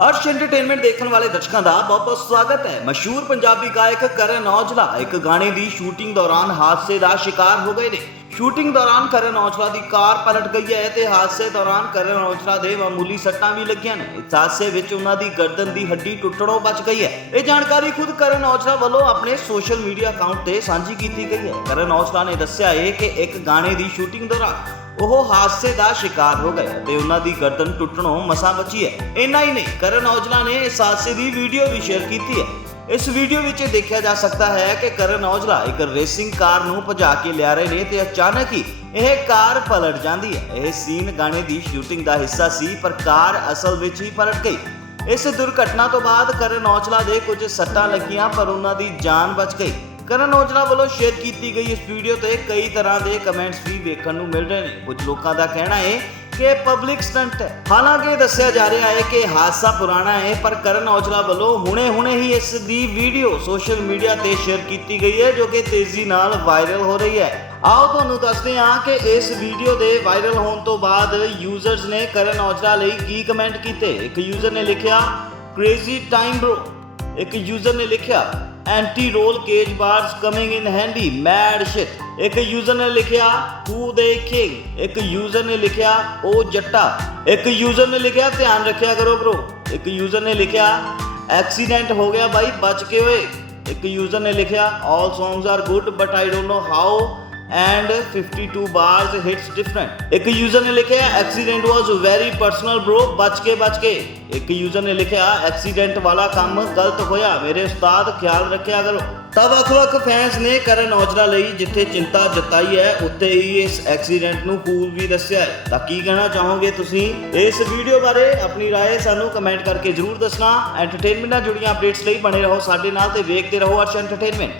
Arsh entertainment ਦੇਖਣ ਵਾਲੇ ਦਰਸ਼ਕਾਂ ਦਾ ਬਹੁਤ-ਬਹੁਤ ਸਵਾਗਤ ਹੈ। ਮਸ਼ਹੂਰ ਪੰਜਾਬੀ ਗਾਇਕ ਕਰਨ ਔਜਲਾ ਇੱਕ ਗਾਣੇ ਦੀ ਸ਼ੂਟਿੰਗ ਦੌਰਾਨ ਹਾਦਸੇ ਦਾ ਸ਼ਿਕਾਰ ਹੋ ਗਏ ਨੇ। ਸ਼ੂਟਿੰਗ ਦੌਰਾਨ ਕਰਨ ਔਜਲਾ ਦੀ ਕਾਰ ਪਲਟ ਗਈ ਹੈ ਤੇ ਹਾਦਸੇ ਦੌਰਾਨ ਕਰਨ ਔਜਲਾ ਦੇ ਮਾਮੂਲੀ ਸੱਟਾਂ ਵੀ ਲੱਗੀਆਂ ਨੇ। ਇਸ ਹਾਦਸੇ ਵਿੱਚ ਉਹਨਾਂ ਦੀ ਗਰਦਨ ਦੀ ਹੱਡੀ ਟੁੱਟਣੋਂ ਬਚ ਗਈ ਹੈ। ਇਹ ਜਾਣਕਾਰੀ ਖੁਦ ਕਰਨ ਔਜਲਾ ਵੱਲੋਂ ਆਪਣੇ ਸੋਸ਼ਲ ਮੀਡੀਆ ਅਕਾਊਂਟ ਤੇ ਸਾਂਝੀ ਕੀਤੀ ਗਈ ਹੈ। ਕਰਨ ਔਜਲਾ ਨੇ ਦੱਸਿਆ ਹੈ ਕਿ ਇੱਕ ਗਾਣੇ ਦੀ ਸ਼ੂਟਿੰਗ ਦੌਰਾਨ ਉਹ ਹਾਦਸੇ ਦਾ ਸ਼ਿਕਾਰ ਹੋ ਗਏ ਤੇ ਉਹਨਾਂ ਦੀ ਗਰਦਨ ਟੁੱਟਣੋਂ ਮਸਾਂ ਬਚੀ ਹੈ। ਇੰਨਾ ਹੀ ਨਹੀਂ, ਕਰਨ ਔਜਲਾ ਨੇ ਇਸ ਹਾਦਸੇ ਦੀ ਵੀਡੀਓ ਵੀ ਸ਼ੇਅਰ ਕੀਤੀ ਹੈ। ਇਸ ਵੀਡੀਓ ਵਿੱਚ ਦੇਖਿਆ ਜਾ ਸਕਦਾ ਹੈ ਕਿ ਕਰਨ ਔਜਲਾ ਇੱਕ ਰੇਸਿੰਗ ਕਾਰ ਨੂੰ ਭਜਾ ਕੇ ਲਿਆ ਰਹੇ ਨੇ ਤੇ ਅਚਾਨਕ ਹੀ ਇਹ ਕਾਰ ਪਲਟ ਜਾਂਦੀ ਹੈ। ਇਹ ਸੀਨ ਗਾਣੇ ਦੀ ਸ਼ੂਟਿੰਗ ਦਾ ਹਿੱਸਾ ਸੀ, ਪਰ ਕਾਰ ਅਸਲ ਵਿੱਚ ਹੀ ਪਲਟ ਗਈ। ਇਸ ਦੁਰਘਟਨਾ ਤੋਂ ਬਾਅਦ ਕਰਨ ਔਜਲਾ ਦੇ ਕੁਝ ਸੱਟਾਂ ਲੱਗੀਆਂ, ਪਰ ਉਹਨਾਂ ਦੀ ਜਾਨ ਬਚ ਗਈ। ਕਰਨ ਔਜਲਾ ਵੱਲੋਂ ਸ਼ੇਅਰ ਕੀਤੀ ਗਈ ਇਸ ਵੀਡੀਓ ਤੇ ਕਈ ਤਰ੍ਹਾਂ ਦੇ ਕਮੈਂਟਸ ਵੀ ਵੇਖਣ ਨੂੰ ਮਿਲ ਰਹੇ ਨੇ। ਕੁਝ ਲੋਕਾਂ ਦਾ ਕਹਿਣਾ ਹੈ ਕਿ ਪਬਲਿਕ ਸਟੰਟ ਹੈ ਹਾਲਾਂਕਿ ਦੱਸਿਆ ਜਾ ਰਿਹਾ ਹੈ ਕਿ ਹਾਦਸਾ ਪੁਰਾਣਾ ਹੈ ਪਰ ਕਰਨ ਔਜਲਾ ਵੱਲੋਂ ਹੁਣੇ-ਹੁਣੇ ਹੀ ਇਸ ਦੀ ਵੀਡੀਓ ਸੋਸ਼ਲ ਮੀਡੀਆ ਤੇ ਸ਼ੇਅਰ ਕੀਤੀ ਗਈ ਹੈ ਜੋ ਕਿ ਤੇਜ਼ੀ ਨਾਲ ਵਾਇਰਲ ਹੋ ਰਹੀ ਹੈ ਆਓ ਤੁਹਾਨੂੰ ਦੱਸਦੇ ਹਾਂ ਕਿ ਇਸ ਵੀਡੀਓ ਦੇ ਵਾਇਰਲ ਹੋਣ ਤੋਂ ਬਾਅਦ ਯੂਜ਼ਰਸ ਨੇ ਕਰਨ ਔਜਲਾ ਲਈ ਕੀ ਕਮੈਂਟ ਕੀਤੇ। ਇੱਕ ਯੂਜ਼ਰ ਨੇ ਲਿਖਿਆ ਕ੍ਰੇਜ਼ੀ ਟਾਈਮ ਬ੍ਰੋ ਇੱਕ ਯੂਜ਼ਰ ਨੇ ਲਿਖਿਆ anti roll cage bars coming in handy mad shit ਇੱਕ ਯੂਜ਼ਰ ਨੇ ਲਿਖਿਆ ਹੂ ਦੇ ਕਿੰਗ ਇੱਕ ਯੂਜ਼ਰ ਨੇ ਲਿਖਿਆ, ਉਹ ਜੱਟਾ। ਇੱਕ ਯੂਜ਼ਰ ਨੇ ਲਿਖਿਆ, ਧਿਆਨ ਰੱਖਿਆ ਕਰੋ ਬ్రో ਇੱਕ ਯੂਜ਼ਰ ਨੇ ਲਿਖਿਆ ਐਕਸੀਡੈਂਟ ਹੋ ਗਿਆ ਬਾਈ, ਬਚ ਕੇ ਓਏ। ਇੱਕ ਯੂਜ਼ਰ ਨੇ ਲਿਖਿਆ all songs are good but I don't know how and 52 bars hits different ਇੱਕ ਯੂਜ਼ਰ ਨੇ ਲਿਖਿਆ accident was very personal bro ਬਚ ਕੇ ਬਚ ਕੇ ਇੱਕ ਯੂਜ਼ਰ ਨੇ ਲਿਖਿਆ ਐਕਸੀਡੈਂਟ ਵਾਲਾ ਕੰਮ ਗਲਤ ਹੋਇਆ ਮੇਰੇ ਉਸਤਾਦ ਖਿਆਲ ਰੱਖਿਆ ਕਰੋ ਤਾਂ ਵੱਖ-ਵੱਖ ਫੈਨਸ ਨੇ ਕਰਨ ਔਜਰਾ ਲਈ ਜਿੱਥੇ ਚਿੰਤਾ ਜਤਾਈ ਹੈ ਉੱਥੇ ਹੀ ਇਸ ਐਕਸੀਡੈਂਟ ਨੂੰ ਕੂਲ ਵੀ ਦੱਸਿਆ ਹੈ ਤਾਂ ਕੀ ਕਹਿਣਾ ਚਾਹੋਗੇ ਤੁਸੀਂ ਇਸ ਵੀਡੀਓ ਬਾਰੇ ਆਪਣੀ رائے ਸਾਨੂੰ ਕਮੈਂਟ ਕਰਕੇ ਜਰੂਰ ਦੱਸਣਾ ਐਂਟਰਟੇਨਮੈਂਟ ਨਾਲ ਜੁੜੀਆਂ ਅਪਡੇਟਸ ਲਈ ਬਣੇ ਰਹੋ ਸਾਡੇ ਨਾਲ ਤੇ ਵੇਖਦੇ ਰਹੋ ਅਰਸ਼ ਐਂਟਰਟੇਨਮੈਂਟ